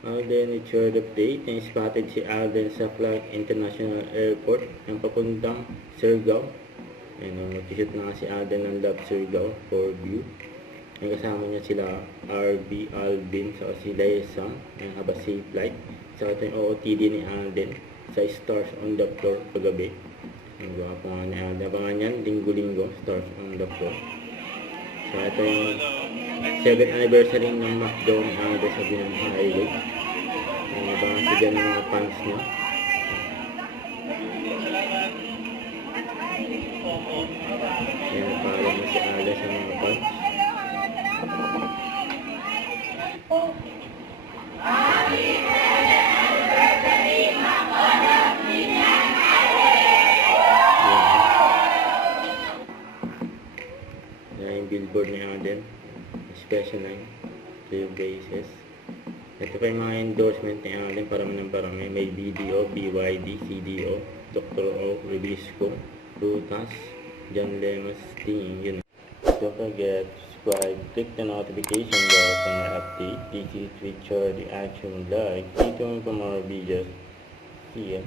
Alden, it's your update. Na-spotted si Alden sa Clark International Airport ng papuntang Surigao. Mag-shoot na nga si Alden ng Love Surigao for view. May kasama niya sila RB Alvin sa si Laesang ng Haba Safe Flight. Sa ito yung OOTD ni Alden sa Stars on the Floor paggabi. Ang gwapo nga ni Alden. Abangan yan, linggo-linggo, Stars on the Floor. So ito yung 7th anniversary ng McDo ni Alden sa Binang Highway. Abangan sa dyan ng mga fans niya. Ayan, napaalam na si Alden sa mga fans. Yung billboard ni Alden, special line, 3 bases. Ito pa yung mga endorsement ni Alden, parami. May BDO, BYD, CDO, Dr. O, Ribisco, Rutas, John Lemus, Team, yun. Don't forget to subscribe, click the notification bell for my update. This is Richard, the Action Live. Stay tuned for more videos. See ya.